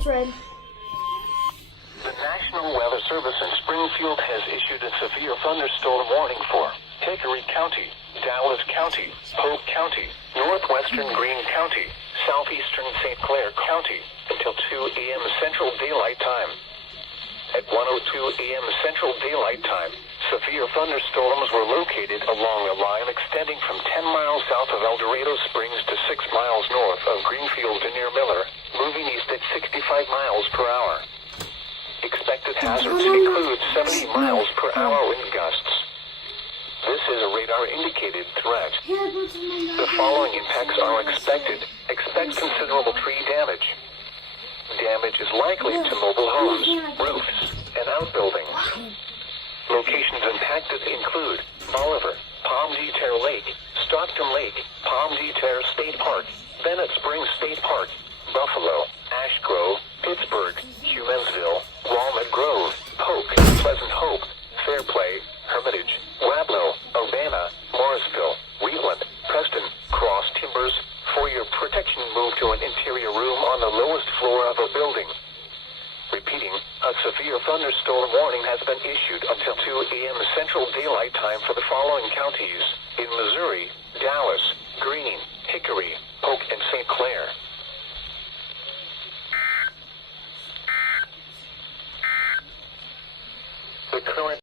It's red. The National Weather Service in Springfield has issued a severe thunderstorm warning for Hickory County, Dallas County, Polk County, northwestern Greene County, southeastern St. Clair County until 2 a.m. Central Daylight Time. At 1:02 a.m. Central Daylight Time, severe thunderstorms were located along a line extending from 10 miles south of El Dorado Springs to 6 miles north of Greenfield to near Miller, moving east at 65 miles per hour. Expected hazards include 70 miles per hour wind gusts. This is a radar-indicated threat. The following impacts are expected. Expect considerable tree damage. Damage is likely to mobile homes, roofs, and outbuildings. Locations impacted include Bolivar, Palm de Terre Lake, Stockton Lake, Palm de Terre State Park, Bennett Springs State Park, Buffalo, Ash Grove, Pittsburgh, Humansville, Walnut Grove, Polk, Pleasant Hope, Fairplay, Hermitage, Wablo, Urbana, Morrisville, Wheatland, Preston, Cross Timbers. For your protection, move to an interior room on the lowest floor of a building. Repeating, a severe thunderstorm warning has been issued until 2 a.m. Central Daylight Time for the following counties: in Missouri, Dallas, Greene,